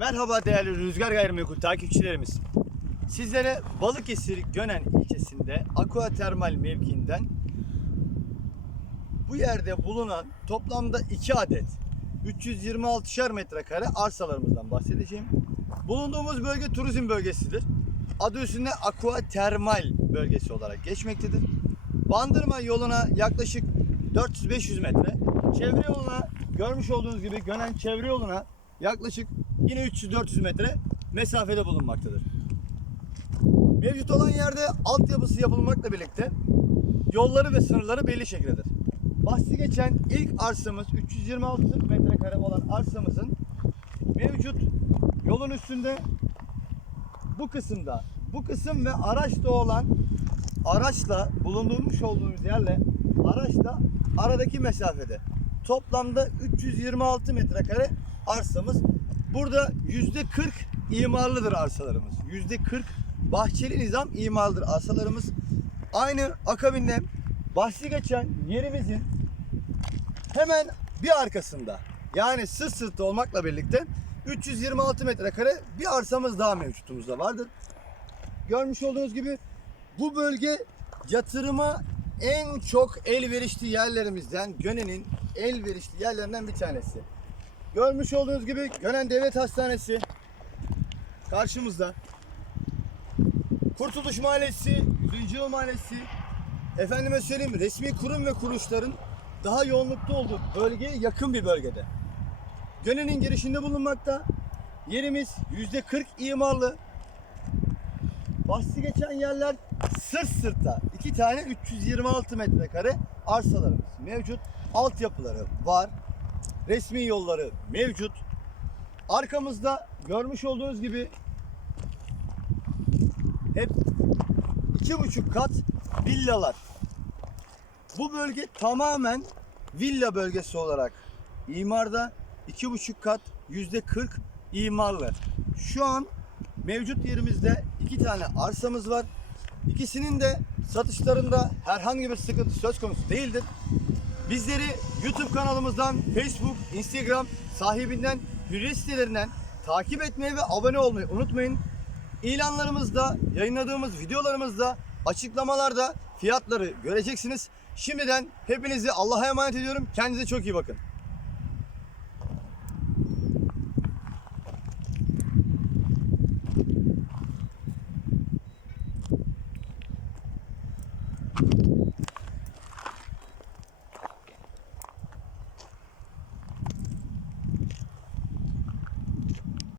Merhaba değerli Rüzgar Gayrimenkul takipçilerimiz. Sizlere Balıkesir Gönen ilçesinde Aqua Termal mevkiinden bu yerde bulunan toplamda 2 adet 326'şer metrekare arsalarımızdan bahsedeceğim. Bulunduğumuz bölge turizm bölgesidir. Adı üstünde Aqua Termal bölgesi olarak geçmektedir. Bandırma yoluna yaklaşık 400-500 metre. Çevre yoluna görmüş olduğunuz gibi Gönen çevre yoluna yaklaşık yine 300-400 metre mesafede bulunmaktadır. Mevcut olan yerde altyapısı yapılmakla birlikte yolları ve sınırları belli şekildedir. Bahsi geçen ilk arsamız 326 metrekare olan arsamızın mevcut yolun üstünde bu kısımda bu kısım ve araçta olan araçla bulundurmuş olduğumuz yerle araçla aradaki mesafede toplamda 326 metrekare arsamız. Burada yüzde 40 imarlıdır arsalarımız. Yüzde 40 bahçeli nizam imarlıdır arsalarımız. Aynı akabinde bahsi geçen yerimizin hemen bir arkasında yani sırt sırtta olmakla birlikte 326 metrekare bir arsamız daha mevcutumuzda vardır. Görmüş olduğunuz gibi bu bölge yatırıma en çok elverişli yerlerimizden, Gönen'in elverişli yerlerinden bir tanesi. Görmüş olduğunuz gibi Gönen Devlet Hastanesi karşımızda. Kurtuluş Mahallesi, 100. Yıl Mahallesi, efendime söyleyeyim resmi kurum ve kuruluşların daha yoğunlukta olduğu bölgeye yakın bir bölgede. Gönen'in girişinde bulunmakta. Yerimiz %40 imarlı. Bahsi geçen yerler sırt sırta iki tane 326 metrekare arsalarımız mevcut. Altyapıları var. Resmi yolları mevcut. Arkamızda görmüş olduğunuz gibi hep iki buçuk kat villalar. Bu bölge tamamen villa bölgesi olarak imarda iki buçuk kat yüzde 40 imarlı. Şu an mevcut yerimizde iki tane arsamız var. İkisinin de satışlarında herhangi bir sıkıntı söz konusu değildir. Bizleri YouTube kanalımızdan, Facebook, Instagram sahibinden, hürriyet sitelerinden takip etmeyi ve abone olmayı unutmayın. İlanlarımızda, yayınladığımız videolarımızda, açıklamalarda fiyatları göreceksiniz. Şimdiden hepinizi Allah'a emanet ediyorum. Kendinize çok iyi bakın.